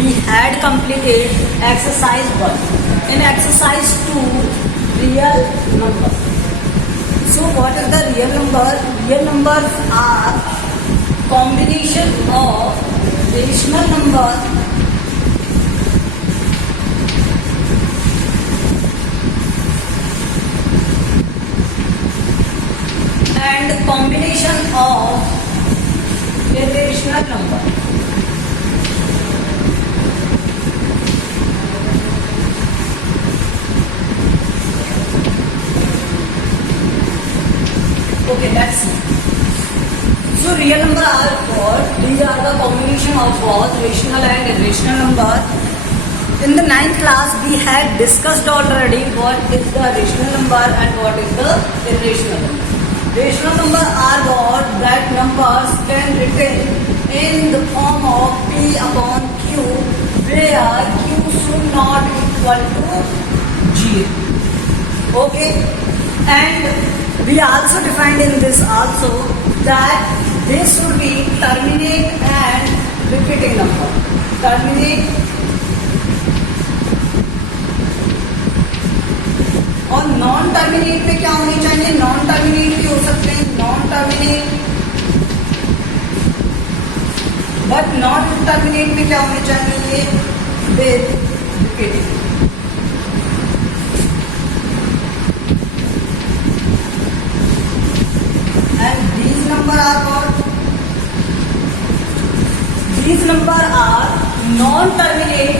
we had completed exercise 1. In exercise 2, real number. So what is the real number? Real numbers are combination of rational number and combination of irrational number. Okay, let's see. So real number are what? These are the combination of both rational and irrational number. In the 9th class, we had discussed already what is the rational number and what is the irrational number. Rational number are what that numbers can written in the form of P upon Q, where Q should not equal to 0. Okay, and we also defined in this also that this should be terminate and repeating number. Terminate और non terminate में क्या होनी चाहिए? Non terminate भी हो सकते हैं, non terminate, but non terminate में क्या होने चाहिए? With repeating. And these number are what? These number are non terminate,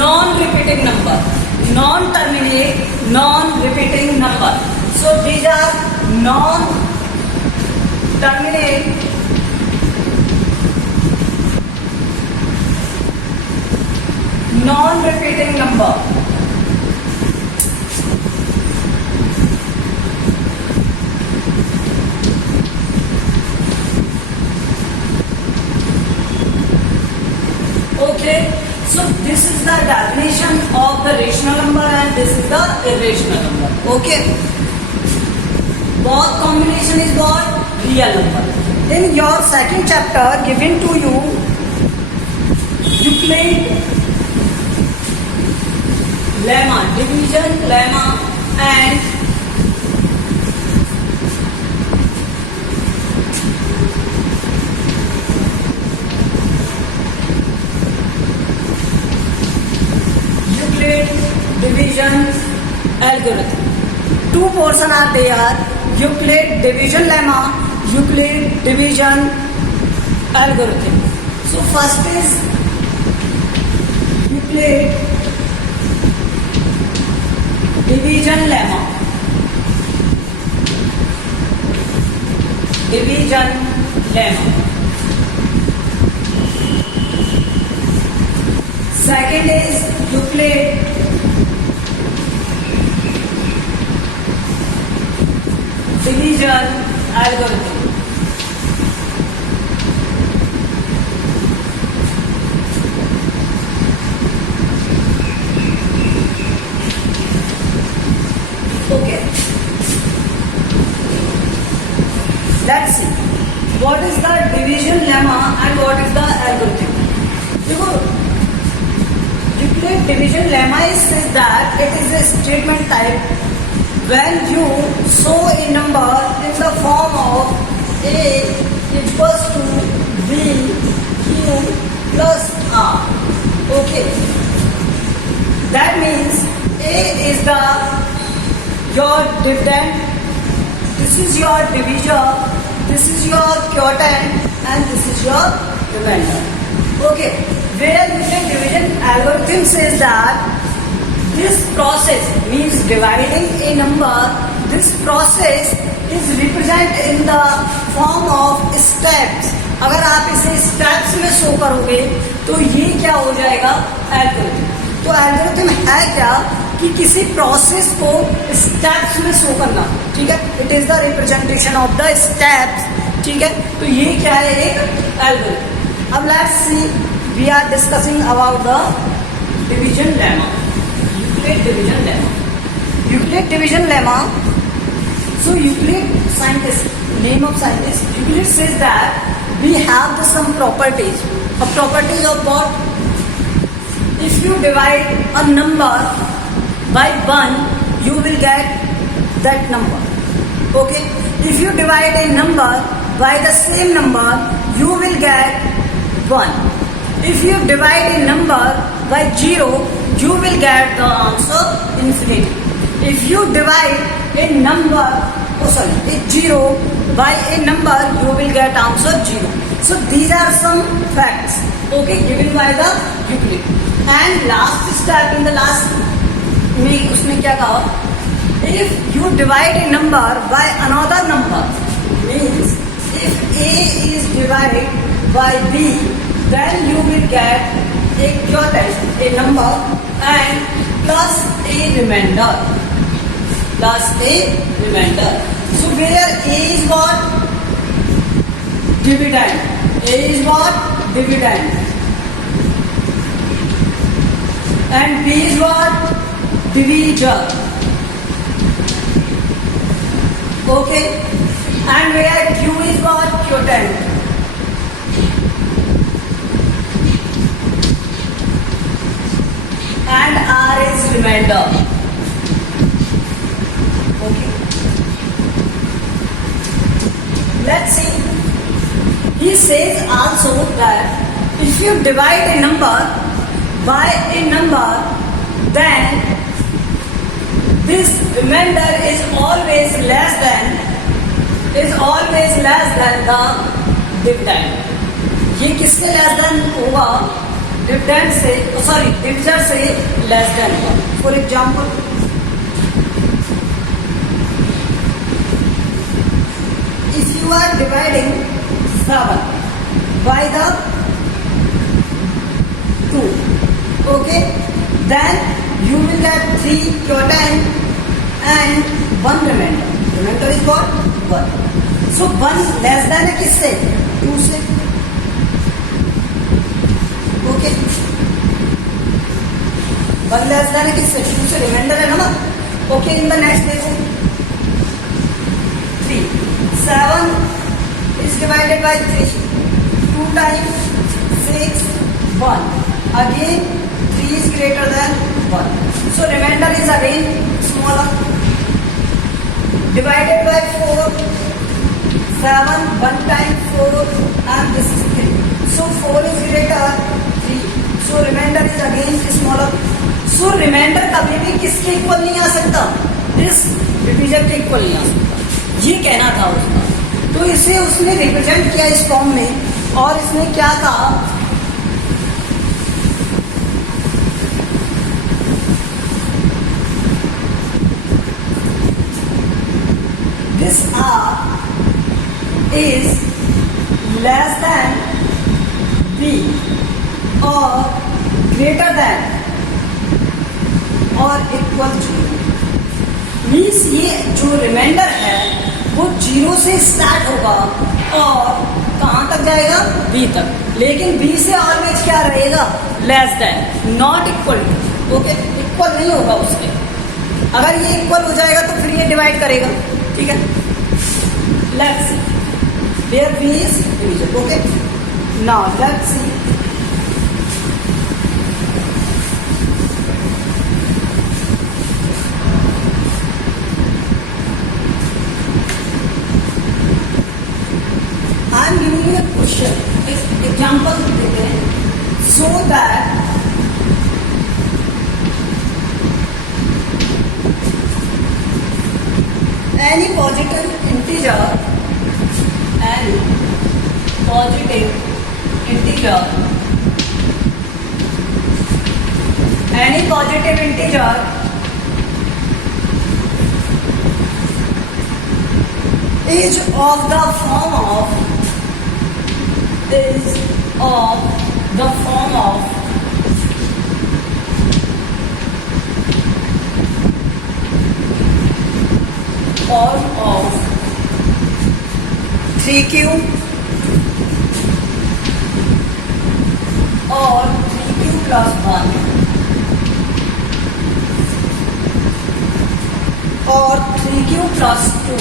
non repeating number. Non-terminate, non-repeating number. So these are non-terminate, non-repeating number. Okay. So this is the definition of the rational number and this is the irrational number. Okay. Both combination is what? Real number. In your second chapter given to you, Euclid lemma, division lemma and division algorithm. Two portions are there: Euclid division lemma, Euclid division algorithm. So first is Euclid division lemma. Division lemma. Second is Euclid division algorithm. Okay. Let's see. What is the division lemma and what is the algorithm? Euclid division lemma says that it is a statement type when you show a number in the form of A equals to B Q plus R. Okay. That means A is your dividend, this is your divisor, this is your quotient and this is your remainder. Okay. Where Euclid division algorithm says that this process means dividing a number. This process is represented in the form of steps. अगर आप इसे steps में शो करोगे तो ये क्या हो जाएगा? एल्गोरिथम. तो एल्गोरिथम है क्या कि किसी प्रोसेस को steps में शो करना. ठीक है, it is the representation of the steps. ठीक है, तो ये क्या है? एक एल्गोरिथम. अब let's see, we are discussing about the division lemma. Euclid division lemma. Euclid division lemma. So Euclid scientist, name of scientist, Euclid says that we have some properties. A property of what? if you divide a number by 1, you will get that number. Okay, if you divide a number by the same number, you will get 1. If you divide a number by 0, you will get the answer infinity. If you divide a number, a 0 by a number, you will get answer 0. So these are some facts, okay, given by the Euclid. And last step, in the last में उसने क्या कहा, if you divide a number by another number, means if A is divided by B, then you will get a quotient, a number, and plus a remainder. Plus a remainder. So where A is what? Dividend. A is what? Dividend. And B is what? Divisor. Okay. And where Q is what? Quotient. And R is remainder. Okay. Let's see. He says also that if you divide a number by a number, then this remainder is always less than the dividend. ये किससे less than होगा? Dividend से, sorry, divisor से less than होगा. For example, if you are dividing 7 by the 2, okay, then you will get 3 quotient and 1 remainder. Remainder is what? 1. So 1 less than है किससे? 2 से. ओके, 1 less than है किससे? 2 से. रिमाइंडर है ना. ओके, इन द नेक्स्ट देखो 3. 7 is divided by 3. 2 times 6, 1. Again 3 is greater than 1. So remainder is again smaller. Divided by 4. 7, 1 times 4, and this is 3. So 4 is greater 3. So remainder is again smaller. So remainder कभी भी किसके इक्वल नहीं आ सकता? इस डिवीजन के इक्वल नहीं आ सकता. ये कहना था उसका. तो इसे उसने रिप्रेजेंट किया इस फॉर्म में, और इसने क्या कहा? This R is less than B or greater than और इक्वल टू. मीन्स ये जो रिमाइंडर है वो 0 से स्टार्ट होगा और कहाँ तक जाएगा? B तक. लेकिन B से ऑलवेज क्या रहेगा? Less than, not equal to. Okay, equal नहीं होगा उसके. अगर ये इक्वल हो जाएगा तो फिर ये डिवाइड करेगा. ठीक है. Let's see where B is division. Okay, now let's see. I am giving you a question. Example देते हैं, so that any positive integer is of the form of form of 3q और 3q plus 1 और 3q plus 2.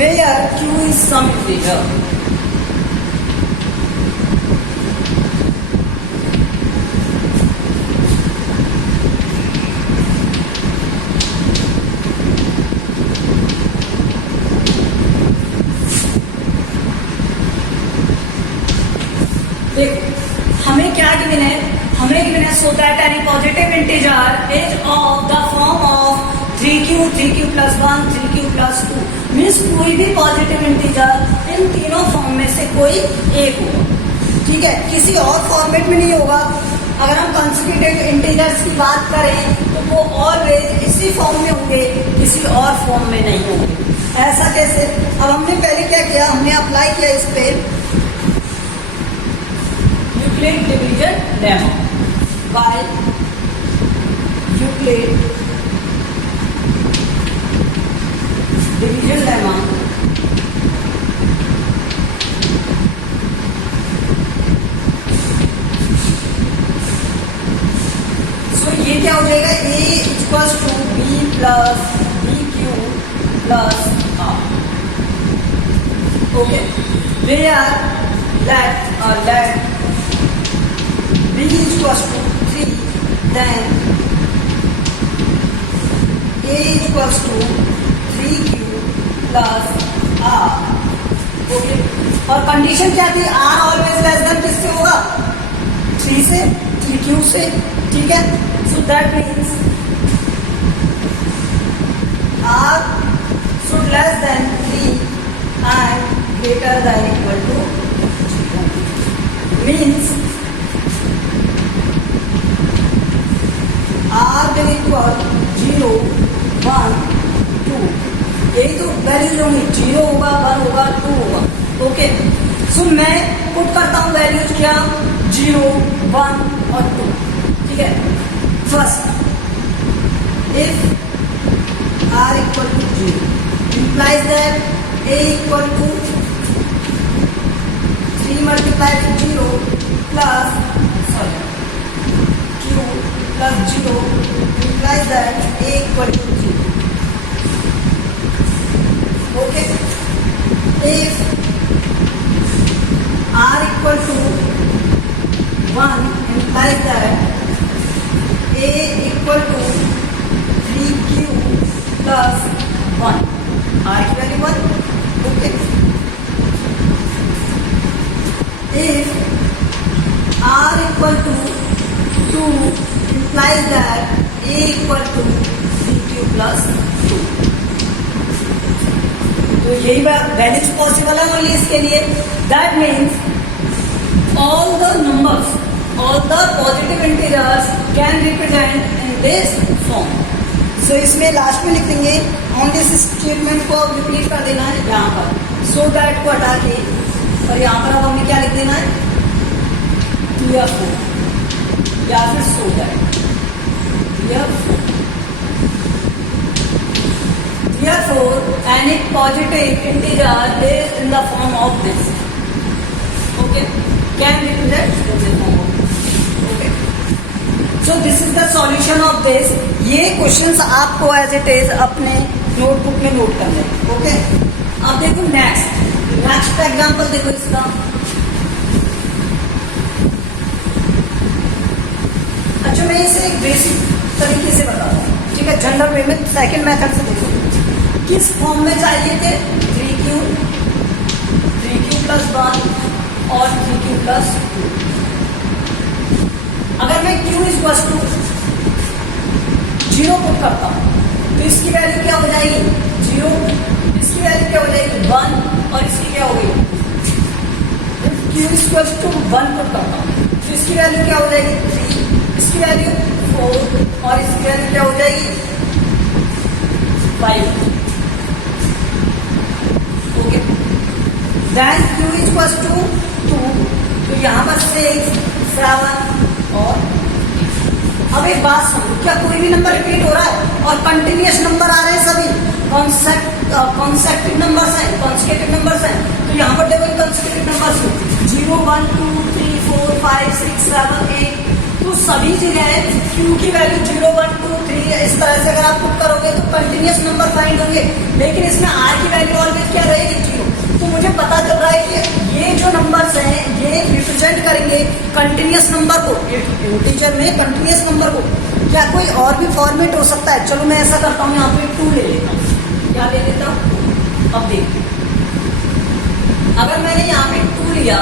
where q is some integer. हमें क्या गिवन है, हमें गिवन है so that any positive integer is of the form of 3q 3q plus 1 3q plus 2 मीन्स कोई भी positive integer इन तीनों फॉर्म में से कोई एक होगा, ठीक है, किसी और फॉर्मेट में नहीं होगा। अगर हम कंसेक्यूटिव इंटीजर्स की बात करें तो वो ऑलवेज इसी फॉर्म में होंगे, किसी और फॉर्म में नहीं होंगे। ऐसा कैसे? अब हमने पहले क्या किया, हमने अप्लाई किया इस पे Euclid division lemma by Euclid division lemma so ये क्या हो जाएगा, a equals to b plus b q plus r। Okay, where let b equals to 3, then a equals to 3q plus r। Okay, और कंडीशन क्या थी, r always less than किससे होगा, 3 से, 3q से, ठीक है। So that means r should less than 3 and greater than equal to 0 means r will equal 0 1 2, यही तो वैल्यूज होंगी, 0 होगा 1 होगा 2 होगा। ओके, सो मैं पुट करता हूँ वैल्यूज क्या, 0 1 और 2, ठीक है। First if r equal to 0 implies that a equal to 3 multiplied with 0 plus q plus 0 implies that a equal to 0. Okay, if r equal to 1 implies that a equal to 3q plus 1, r की वैल्यू 1। Okay, if r equal to 2 implies that a equal to 3q plus 2, तो यही values possible है only इसके लिए। That means all the numbers, all the positive integers can represent in this form. So इसमें last में लिख देंगे, ओनली इस स्टेटमेंट को रिपीट कर देना है यहाँ पर, सो दैट को हटा के, और यहाँ पर अब हमें क्या लिख देना है, या फिर so that, therefore any positive integer is in the form of this, okay, can be represented in the form of this, okay। So this is the solution of this। ये क्वेश्चंस आपको एज इट इज अपने नोटबुक में नोट कर लें, ओके। अब देखो next example देखो इसका। अच्छा, मैं इसे एक बेसिक तरीके से बताता हूँ, ठीक है, जनरल वे में, सेकंड मेथड से देखो किस फॉर्म में चाहिए थे, 3q plus 1 और 3q plus 2। अगर मैं q इक्वल्स टू 0 पुट करता हूँ तो इसकी वैल्यू क्या हो जाएगी, 0, इसकी वैल्यू क्या हो जाएगी 1, और इसकी क्या होगी, q इक्वल्स टू 1 पुट करता हूँ तो इसकी वैल्यू क्या हो जाएगी 3, इसकी वैल्यू 4, और इसकी वैल्यू क्या हो जाएगी 5। Then q इक्वल्स टू 2, तो यहाँ पर 6 7 और अब एक बात समझो, क्या कोई भी नंबर रिपीट हो रहा है और कंटिन्यूअस नंबर आ रहे हैं, सभी कॉन्सेक्टिव नंबर्स हैं, कॉन्सेक्टिव नंबर्स हैं, तो यहाँ पर देखो कॉन्सेक्टिव नंबर्स 0 1 2 3 4 5 6 7 8, तो सभी जगह q की वैल्यू 0 1 2 3 इस तरह से अगर आप पुट करोगे तो कंटिन्यूअस नंबर फाइंड होंगे, लेकिन इसमें r की वैल्यू ऑलवेज क्या रहेगी, जो नंबर्स हैं ये रिप्रेजेंट करेंगे कंटिन्यूस नंबर को, इंटीजर में कंटिन्यूस नंबर को। क्या कोई और भी फॉर्मेट हो सकता है? चलो मैं ऐसा करता हूँ, यहाँ पे 2 ले लेता हूँ। क्या ले लेता हूँ? अब देखिए, अगर मैंने यहाँ पे 2 लिया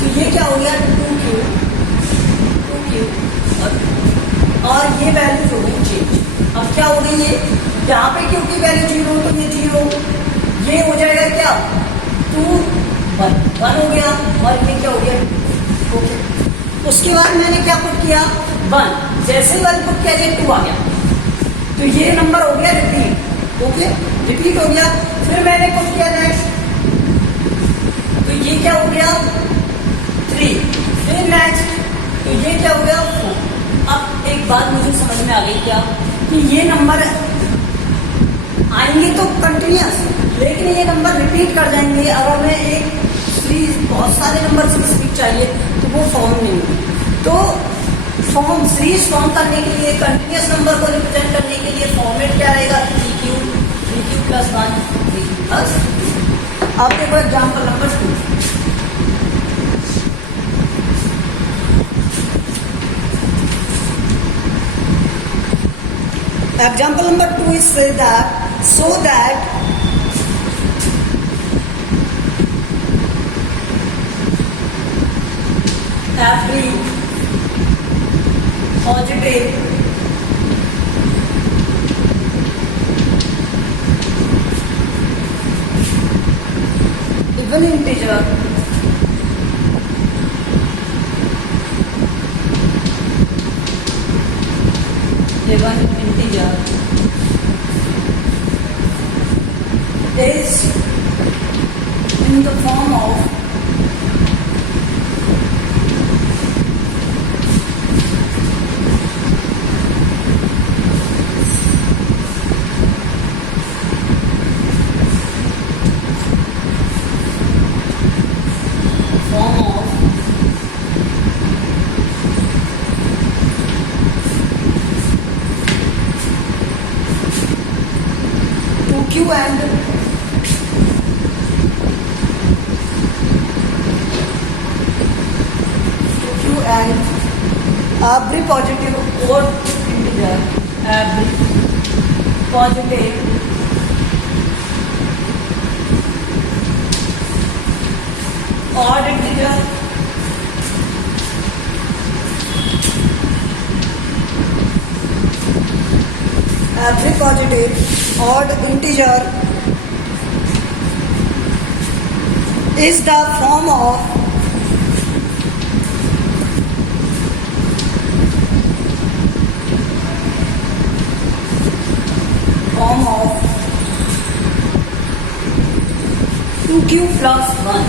तो ये क्या हो गया 2q और ये वैल्यू हो गई चेंज। अब क्या हो गई ये, यहाँ पे q की वैल्यू 0 तो ये 0, ये हो जाएगा क्या 2 1 हो गया और ये क्या हो गया 2। ओके, उसके बाद मैंने क्या पुट किया 1, जैसे ही 1 पुट किया ये 2 आ गया, तो ये नंबर हो गया रिपीट। ओके, रिपीट हो गया। फिर मैंने पुट किया नेक्स्ट, तो ये क्या हो गया 3, फिर नेक्स्ट तो ये क्या हो गया 4। अब एक बात मुझे समझ में आ गई क्या, कि ये नंबर आएंगे तो कंटिन्यूस, लेकिन ये नंबर रिपीट कर जाएंगे। अगर मैं एक सीरीज बहुत सारे नंबर की स्पीड चाहिए तो वो फॉर्म नहीं होगी। तो फॉर्म सीरीज फॉर्म करने के लिए, कंटिन्यूस नंबर को रिप्रेजेंट करने के लिए फॉर्मेट क्या रहेगा 3q + 1 3q +। अब देखो example number 2। Example number 2 is say that so that every positive even integer is in the form of q and every positive odd integer, every positive odd integer every positive odd integer is the form of form of 2q plus 1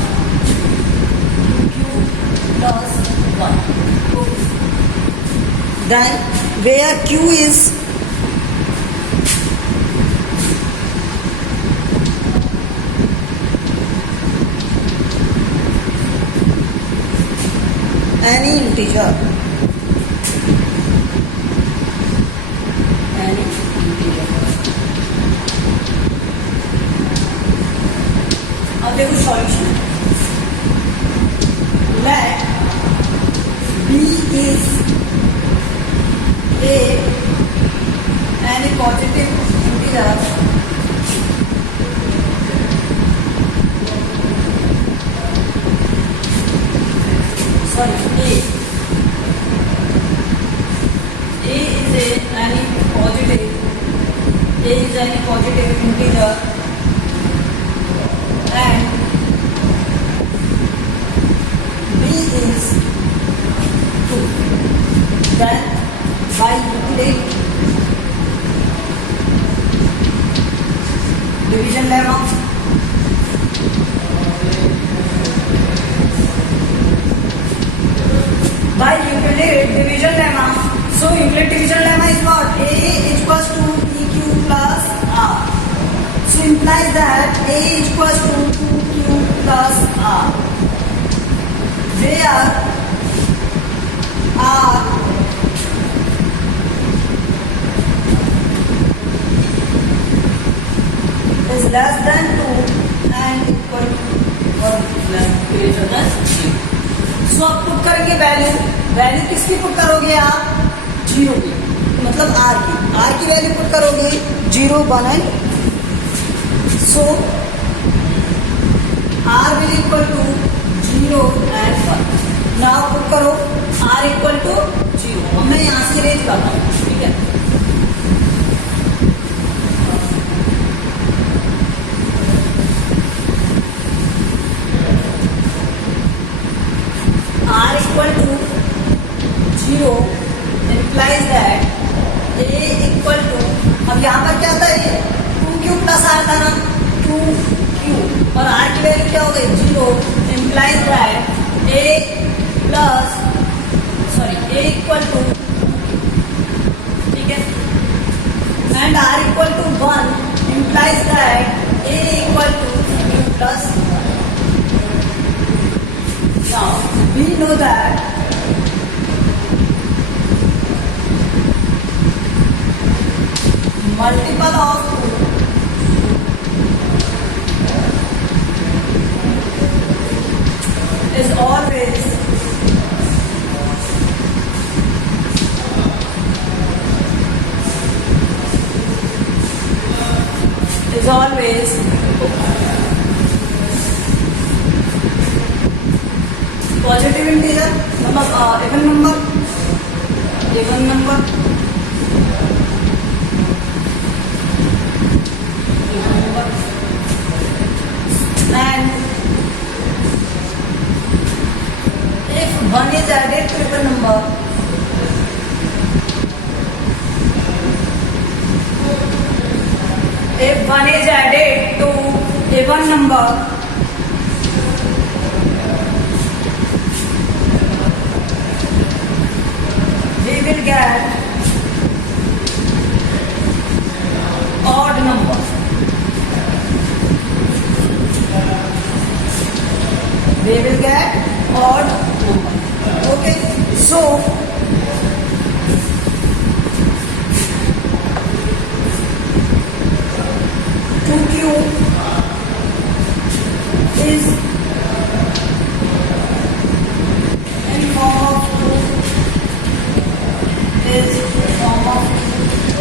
2q plus 1 then where q is any integer अब देखो solution, let b is a any positive integer sorry a is any positive integer and b is 2, then by utility division lemma by Euclid division lemma. So Euclid division lemma is what? A is equals to EQ plus R. So implies that A is equals to 2Q plus R. Where R is less than 2 and equal to or less greater than 0। सो आप पुट करेंगे वैल्यू किसकी पुट करोगे आप? 0 की, मतलब r की value put करोगे 0, 1 and so r will equal to 0 and 1। Now put करो r equal to 0। अब मैं यहाँ से रेंज कर रहा हूँ, ठीक है। r equal to 0 implies that a equal to, अब यहाँ पर क्या था ये 2q plus r था ना, 2q और r की वैल्यू क्या हो गई 0, implies that a equal to, ठीक है, and r equal to 1 implies that a equal to q plus 1। now we know that multiple of 2 is always positive integer, मतलब even number and if 1 is added to even number, if 1 is added to even number, we will get odd number। We will get odd number, okay। so 2q is in form of 2, is form of 2,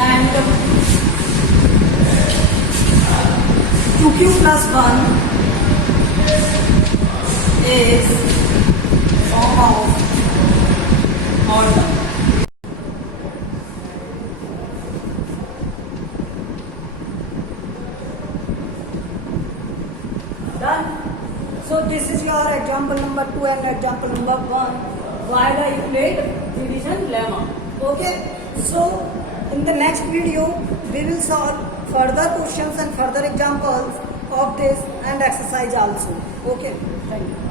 and 2q plus 1 is form of odd number। Done. So this is your example number 2 and example number 1 while I played division lemma, okay। so in the next video we will solve further questions and further examples of this and exercise also, okay। thank you।